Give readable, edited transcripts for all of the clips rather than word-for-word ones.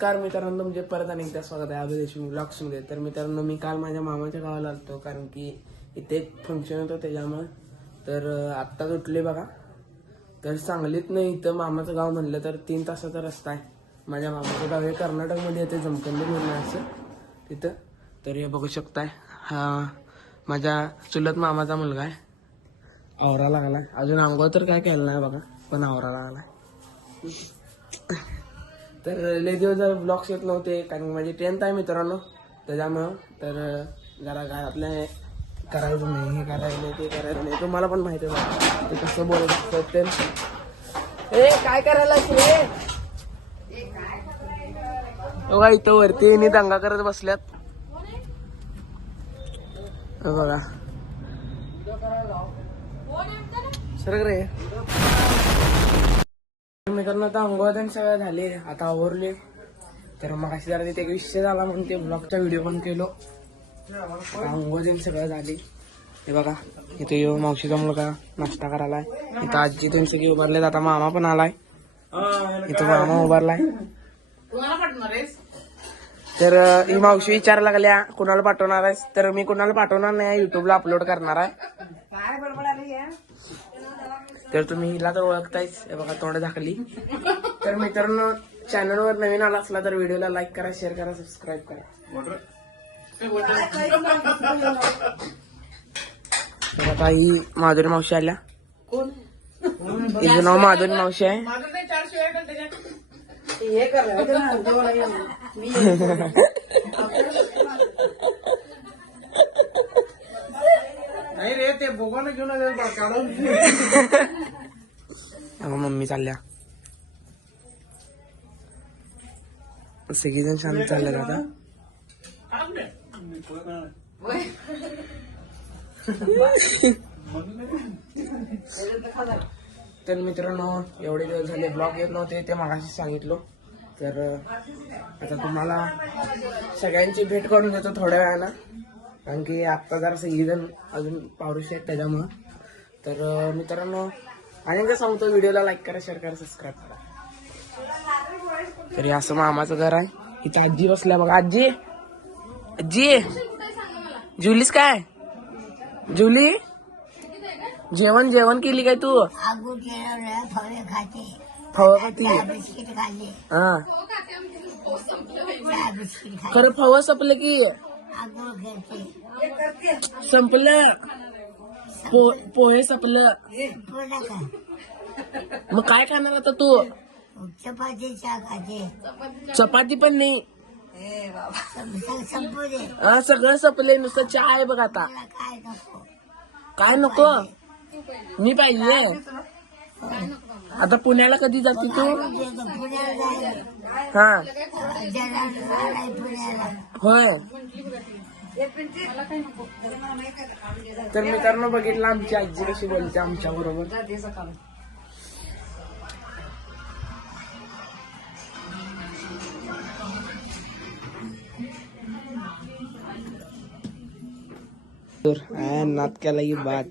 नमस्कार मित्रांनो, तुमचे परत आणि एकदा स्वागत आहे अभिदेश ब्लॉग्समध्ये. तर मित्रांनो, मी काल माझ्या मामाच्या गावाला आलतो कारण की इथे एक फंक्शन होतं त्याच्यामुळे. तर आत्ताच उठले बघा. तर सांगलीत नाही इथं मामाचं गाव म्हणलं तर 3 तासाचा रस्ता आहे. माझ्या मामाचं गाव हे कर्नाटकमध्ये येते, जमखंडी म्हणून असं तिथं. तर हे बघू शकताय, हा माझ्या चुलत मामाचा मुलगा आहे. आवरा लागलाय, अजून आंघोळ तर काय केलं नाही बघा, पण आवरा लागलाय. तर लय दिवस जर ब्लॉग्स येत नव्हते कारण माझी 10th आहे मित्रांनो, त्याच्यामुळं. तर जरा घरातलं करायचं नाही, हे करायचं नाही, ते करायचं नाही. तुम्हाला पण माहिती आहे ते कसं बोलत असतं ते. ए काय करायला रे बघा, इथं वरती दंगा करत बसल्यात बघा. सरक रे मित्रांनो, आता अंघोळ सगळं झाले, आता आवरले. तर मग अशी जरा तिथे एक विषय झाला म्हणून ते ब्लॉगचा व्हिडिओ पण केलो. अंघोळ सगळं झाले. हे बघा, इथे येऊ मावशीचा मुलगा नाश्ता करायलाय. इथं आजी त्यांनी सगळी उभारले. आता मामा पण आलाय, इथं मामा उभारलाय. तर ही मावशी विचारायला लागल्या कुणाला पाठवणार आहेस, तर मी कुणाला पाठवणार नाही, युट्यूबला अपलोड करणार आहे. तर तुम्ही हिला तर ओळखतायच, हे बघा तोंड झाकली. तर मित्रांनो, चॅनलवर नवीन आला असला तर व्हिडिओला लाईक करा, शेअर करा, सबस्क्राईब करा. तर आता ही माधुरी मावशी आल्या. हिचं नाव माधुरी मावशी आहे. नाही रे, ते बोगाने घेऊन मम्मी चालल्या. सगळीजण शांत चालले आता. तर मित्रांनो, एवढे दिवस झाले ब्लॉग येत नव्हते, ते मगाशी सांगितलं. तर आता तुम्हाला सगळ्यांची भेट करून देतो थोड्या वेळानं, कारण की आत्ता जरा सगळीजण अजून पावरुष आहेत त्याच्यामुळं. तर मित्रांनो, आणि काय सांगतो, व्हिडिओला लाईक करा, शेअर करा, सबस्क्राईब करा. तर हे असं मामाचं घर आहे. इथं आजी बसल्या बघा. आजी आजी जेवलीस काय? जेवली? जेवण केली काय तू? फळ खाती? हा, खरं फळ संपलं की संपलं, पोहे संपलं. मग काय खाणार आता तू? चपाती पण नाही, सगळं संपलंय, नुसतं चहा आहे बघ आता. काय नको? मी पाहिजे. आता पुण्याला कधी जाते तू? हा होय. तर मित्रांनो, बघितलं आमची आजी कशी बोलते आमच्या बरोबर. नात केला की बात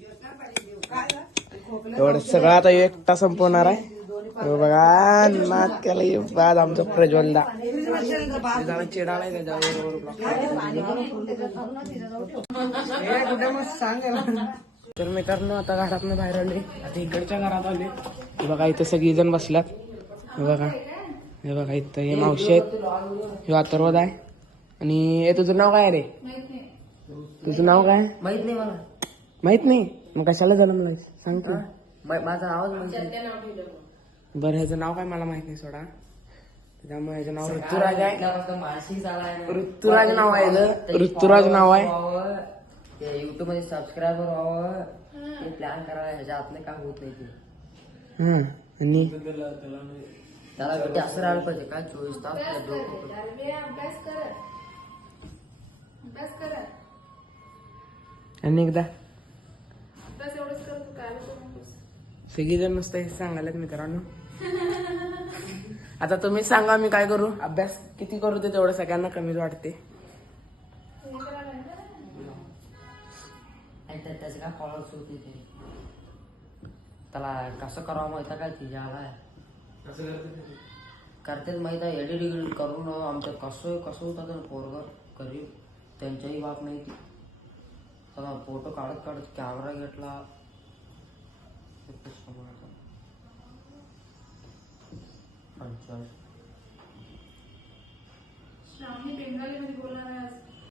एवढं सगळं आता एकटा संपवणार आहे. बघा, नात केला की बाद आमचा प्रज्वलदा चिडालाय त्याच्यावर. तर मित्रांनो, आता घरातनं बाहेर आले, आता इकडच्या घरात आले. हे बघा, इथं सगळी जण बसल्यात. हे बघा, इथं हे मावशी आहेत, हे अथर्वद आहे. आणि हे तुझं नाव काय रे? तुझं नाव काय? माहित नाही मला. माहित नाही? मग कशाला जन्मलाय सांग तू. माझं नाव बरं, ह्याचं नाव काय मला माहित नाही सोडा. त्याच्यामुळे ह्याचं नाव ऋतुराज आहे. ऋतुराज नाव आहे, ऋतुराज नाव आहे. युट्यूब मध्ये सबस्क्रायबर व्हावं प्लॅन करायला, ह्याच्या आतलं काय होत नाही ते. हा, आणि त्याला असं राहायला पाहिजे काय 24 तास आणि एकदा सगळीजण नुसतं हे सांगायला मित्रांनो. आता तुम्ही सांगा मी काय करू? अभ्यास किती करू ते तेवढं सगळ्यांना कमीच वाटते. त्याचं काय फॉलोअर्स होते ते, त्याला कसं करावं माहिती काय? तिच्याला करतेच माहीत आहे, एडिट करून आमच्या कसं होतं तर पोरग करीब त्यांच्याही बाप नाही ती. फोटो काढत कॅमेरा घेतला.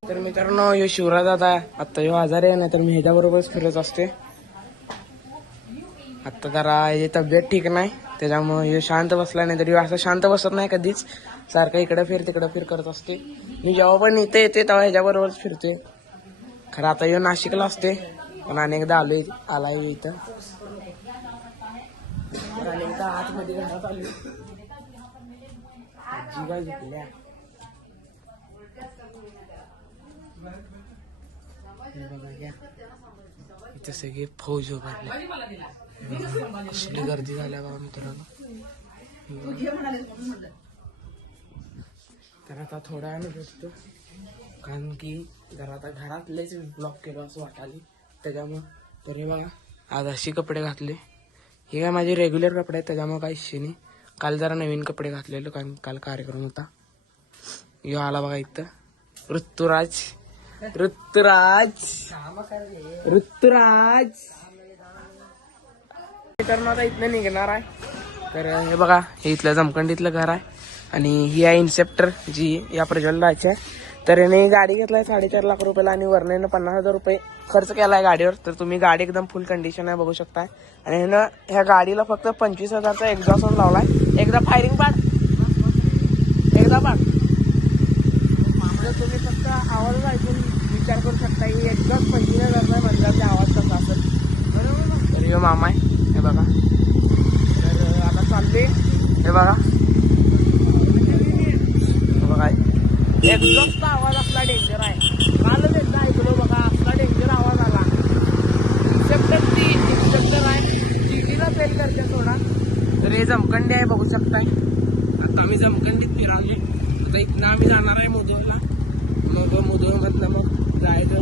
तर मित्रांनो ह्यो शिवराज आता ह्यो आजारी आहे, नाही तर मी ह्याच्याबरोबरच फिरत असते. आता जरा याची तब्येत ठीक नाही त्याच्यामुळे ह्यो शांत बसला, नाही तर ह्यो असं शांत बसत नाही कधीच, सारखं इकडे फिर तिकडे फिर करत असते. मी जेव्हा पण इथे येते तेव्हा ह्याच्याबरोबरच फिरते. खरं आता ह्यो नाशिकला असते, पण अनेकदा आलाय इथं. अनेकदा आतमध्ये घरात आली आजी काय झोपल्या. इथे सगळे फौज उभारले, कसली गर्दी झाल्या बघा मित्रांनो. तर आता थोडा वेळाने बसतो, कारण की जरा आता घरातलेच ब्लॉक केलं असं वाटाली त्याच्यामुळं. तर हे बघा आज अशी कपडे घातले, हे काय माझे रेग्युलर कपडे आहेत त्याच्यामुळे काही इश्यू नाही. काल जरा नवीन कपडे घातलेलो कारण काल कार्यक्रम होता. यो आला बघा इथं ऋतुराज. तर मग आता इथनं निघणार आहे. तर हे बघा हे इथलं जमखंडीतलं घर आहे आणि ही आहे इन्सेप्टर जी या प्रज्वल जायची आहे. तर याने गाडी घेतलाय 4.5 लाख रुपयाला आणि वरनं 50,000 रुपये खर्च केलाय गाडीवर. तर तुम्ही गाडी एकदम फुल कंडिशन आहे बघू शकताय. आणि ह्यानं ह्या गाडीला फक्त 25,000चा एक्झॉस्ट लावलाय. एकदा फायरिंग पाड, एकदा पाड. तुम्ही फक्त आवाज ऐकून विचार करू शकता की एक्झॉस्ट 25,000 म्हणजे आवाज कसा असेल. बरोबर. तर हे मामा आहे हे बघा. तर आता चालले हे बघा एक्झॉस्टचा आवाज असला डेंजर आहे. कालच एकदा ऐकलो बघा, असला डेंजर आवाज आला. इन्सेप्टर आहे, जीटीला फेल करते थोडा. तर हे जमखंडी आहे बघू शकताय. आता आम्ही जमखंडीत फिराले. आता इथनं आम्ही जाणार आहे मुधोळला. मग मुधोळमधलं मग जायचं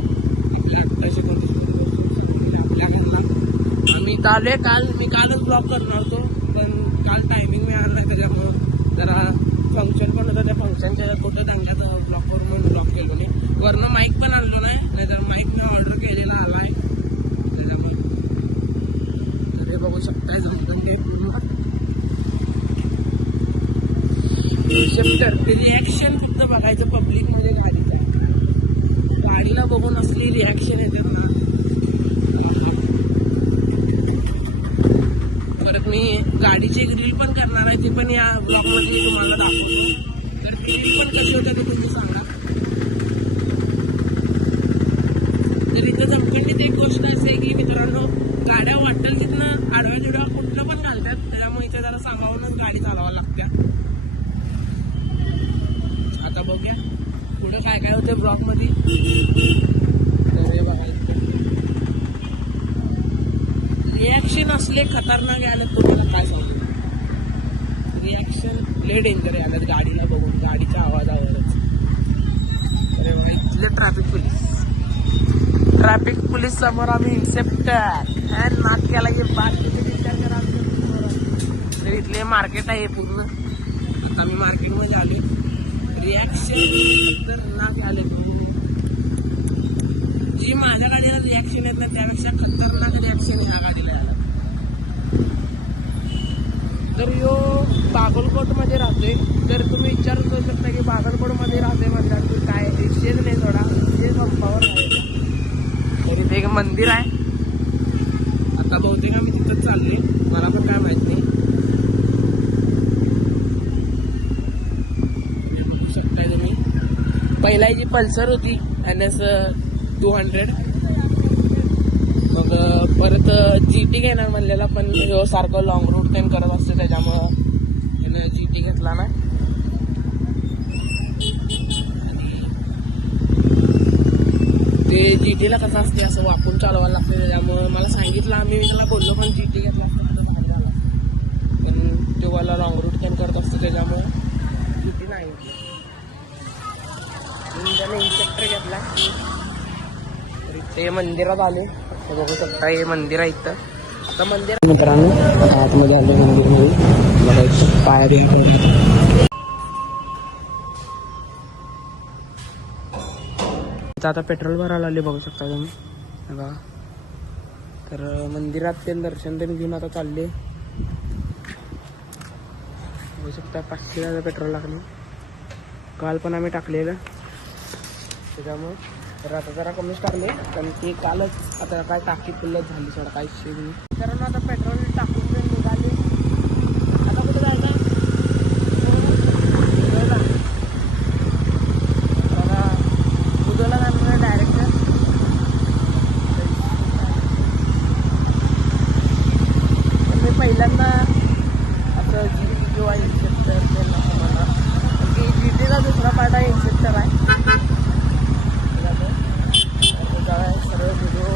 आपल्या घरला. आम्ही काल मी कालच ब्लॉक करणार होतो, पण काल टायमिंग मिळालं नाही त्याच्यामुळं जरा फंक्शन पण होतं. त्या फंक्शनच्या कुठं दंग्यात ब्लॉक करून म्हणून ब्लॉक केलो नाही. वरनं माईक पण आणलो नाही, नाहीतर माईक मी ऑर्डर केलेला आलाय त्याच्यामुळे. तर हे बघू शकताय जमखंडी इन्सेप्टर. त्याची ऍक्शन फक्त बघायचं पब्लिक मध्ये गाडीचा. गाडीला बघून असली रिॲक्शन येते ना. परत मी गाडीची एक रील पण करणार आहे, ती पण या ब्लॉग मध्ये तुम्हाला दाखवतो. तर ती रील पण कशी होतं ते तुम्ही सांगा. तर इथं जमखंडीत एक गोष्ट अशी आहे की मित्रांनो, गाड्या वाटतात तिथनं आडव्या तिडव्या कुठलं पण घालतात, त्याच्यामुळे इथे जरा सांभाळूनच गाडी चालवावं लागत्या. आता बघूया पुढे काय काय होतं ब्लॉग मध्ये. तर हे बघा रिॲक्शन असले खतरनाक आलं तुम्हाला काय सांगू. रिॲक्शन लय डेंजर आलं गाडीला बघून, गाडीच्या आवाजावरच. अरे बघा इथले ट्रॅफिक पोलीस समोर आम्ही इन्सेप्टर नाक केला की बाकीचे विचार करा. तर इथले मार्केट आहे पूर्ण. आता मी मार्केटमध्ये आले. रिॲक्शन तर नाक आले जी माझ्या गाडीला रिॲक्शन येत नाही त्यापेक्षा खतरनाक रिॲक्शन ह्या गाडीला आला. तर यो बागलकोट मध्ये राहतोय. तर तुम्ही विचार करू शकता की बागलकोट मध्ये राहतोय म्हणतात की काय विषयच नाही थोडा विषय पंपावर राहायचा. तर इथे एक मंदिर आहे. आता बहुतेक आम्ही तिथंच चालले, मला पण काय माहित नाही. बघू शकताय तुम्ही. पहिला जी पल्सर होती NS 200, मग परत GT घेणार म्हणलेला, पण ह्यो सारखं लॉंग रूट तेन करत असतो त्याच्यामुळं त्यानं GT घेतला ना. ते GTला कसं असते असं वापरून चालवायला लागतं, त्याच्यामुळं मला सांगितलं. आम्ही त्याला बोललो पण GT घेतला असतो, पण तो मला लॉंग रूट तेन करत असतो त्याच्यामुळं GT नाही घेतली. त्याने इन्सेप्टर घेतला. ते मंदिरात आले, बघू शकता हे मंदिर आहे इथं. आता मंदिर मित्रांनो आतमध्ये आलो मंदिरमध्ये बघायचं पायरी आता पेट्रोल भरायला आले बघू शकता तुम्ही बघा. तर मंदिरात ते दर्शन त्यांनी घेऊन आता चालले बघू शकता. 500 पेट्रोल लागले. काल पण आम्ही टाकलेलं त्याच्यामुळे तर आता जरा कमीच टाकले कारण की कालच आता काय टाकी फुल्लच झाली सोडा काही विषय नाही. कारण आता पेट्रोल टाकून ते निघाले. आता कुठे जायचं बघा उद्याला जाणार आहे डायरेक्ट. मी पहिल्यांदा असं GT किंवा इन्सेप्टर ते मला की GTचा दुसरा पार्ट आहे इन्सेप्टर आहे. सर्व व्हिडिओ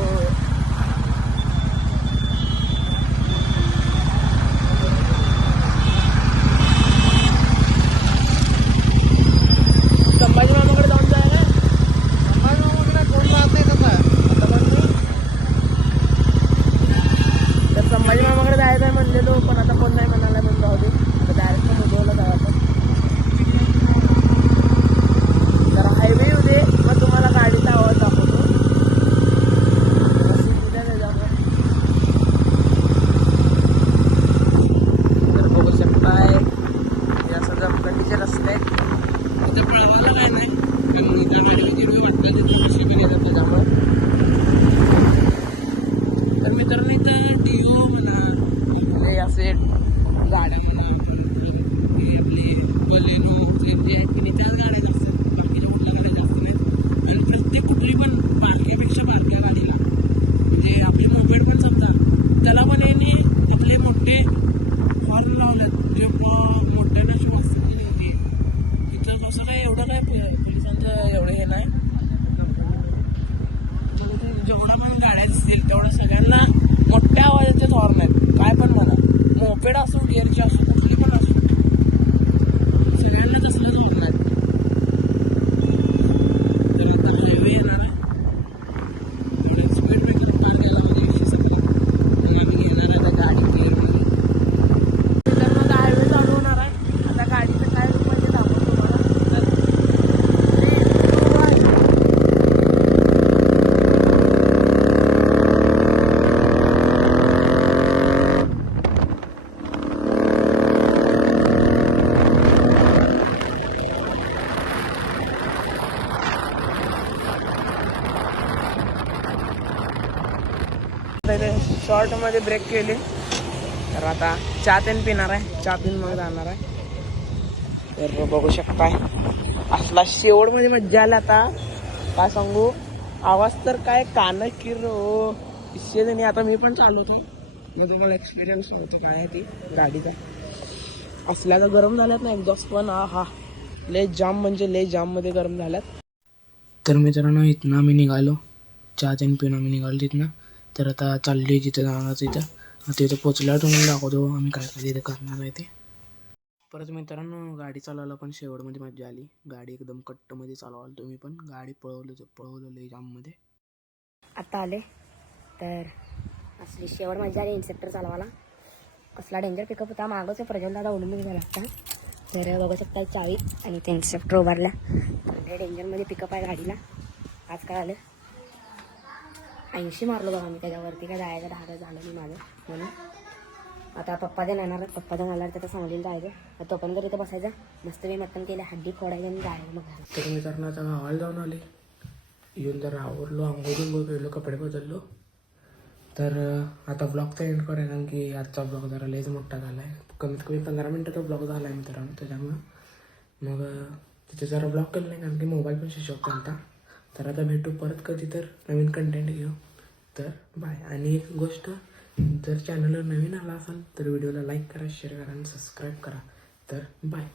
संभाजी मामाकडे जाऊन जायला. संभाजी मामाकडे कोण जाते कसं आता पण मी तर संभाजी मामाकडे जायचं आहे म्हणलेलो पण आता कोण नाही म्हणाला पण जाऊ दे तर डायरेक्ट मुदवला जायचं. तर हायवे येऊ दे मग तुम्हाला गाडीचा आवाज दाखवतो. तर बघू शकताय हे असं जमखंडीचे रस्ते आहेत. इथे पळवायला काय नाही कारण इथल्या गाडीमध्ये वाटलं तिथे कशी बी गेलं त्याच्यामुळे. तर मित्रांनो इथं डिओ म्हणा आपले असे गाड्या म्हणा आपले बलेनो जे आहेत की नाही त्याच गाड्या जास्त बाकीच्या कुठल्या गाड्या जास्त नाहीत. आणि प्रत्येक कुठली पण बारकीपेक्षा बारक्या गाडीला म्हणजे आपले मोबाईल पण समजा त्याला पण याने आपले मोठे हॉर्न लावल्यात जे मोठे नशी वाजतात की नाही. इथं कसं काय एवढं काय पोलिसांचं एवढं हे नाही. जेवढं पण गाड्या दिसतील तेवढं सगळ्यांना मोठ्या आवाजाचे हॉर्न आहेत. काय पण म्हणा मोपेड असो गिअरची असो कुठली पण असो सगळ्यांना तसलंच हॉर्न आहेत. तर आता हायवे येणार आहे थोडं स्पीड ब्रेकर कार गेला म्हणजे 117 मग आम्ही घेणार आता गाडी क्लिअरमध्ये. तर मग हायवे चालू होणार आहे. आता गाडीचं काय म्हणजे दाखवतो तुम्हाला. शॉर्टमध्ये ब्रेक केले तर आता चहा तेन पिणार आहे. चहा पिऊन मग जाणार आहे. तर बघू शकताय असला शेवटमध्ये मज्जा आली. आता काय सांगू आवाज तर काय कान किर हो विषय नाही. आता मी पण चालवतो मी तुम्हाला एक्सपिरियन्स नव्हतं काय आहे ती गाडीचा. असल्या तर गरम झाल्यात ना एक्झॉस्ट पण हा लय जाम म्हणजे लय जाममध्ये गरम झाल्यात. तर मित्रांनो इथनं आम्ही निघालो चहा तेन पिऊन आम्ही निघालो तिथनं. तर आता चालली जिथं जाणार तिथं आता इथं पोचल्यावर तुम्हाला दाखवतो आम्ही काय काय तिथं करणार आहे ते. परत मित्रांनो गाडी चालवायला पण शेवटमध्ये मजा आली. गाडी एकदम कट्टमध्ये चालवाल तुम्ही पण गाडी पळवलं लय जाममध्ये. आता आले तर असली शेवट मजा आली इन्सेप्टर चालवायला. कसला डेंजर पिकअप होता. मागच प्रज्वल दादा उडून गेला लागता. तर बघू शकता 40 आणि ते इन्सेप्टर उभारल्या. म्हणजे डेंजरमध्ये पिकअप आहे गाडीला. आज काय आलं 80 मारलो बघा मी त्याच्यावरती. काय जायचं 10 झालं नाही माझं म्हणून. आता पप्पा जण येणार. पप्पा जण आल्यावर त्याचा सांगलीला जायचं. तोपर्यंत इथं बसायचं मस्त मी मटण केलं हड्डी फोडायचं आणि जायचं मग. तर मित्रांनो आता गावाला जाऊन आले. येऊन जरा आवरलो आंघोळ केलो कपडे बदललो. तर आता ब्लॉग तर एंड करूया कारण की आजचा ब्लॉग जरा लयच मोठा झाला आहे. कमीत कमी 15 मिनटाचा ब्लॉग झाला आहे मित्रांनो. त्याच्यामुळं मग तिथे जरा ब्लॉग केलं नाही कारण की मोबाईल पण स्विच ऑफ झाला. तर आता भेटू परत कधी तर नवीन कंटेंट घेऊ. तर बाय. आणि एक गोष्ट जर चॅनलवर नवीन आला असाल तर व्हिडिओला लाईक करा शेअर करा आणि सबस्क्राईब करा. तर बाय.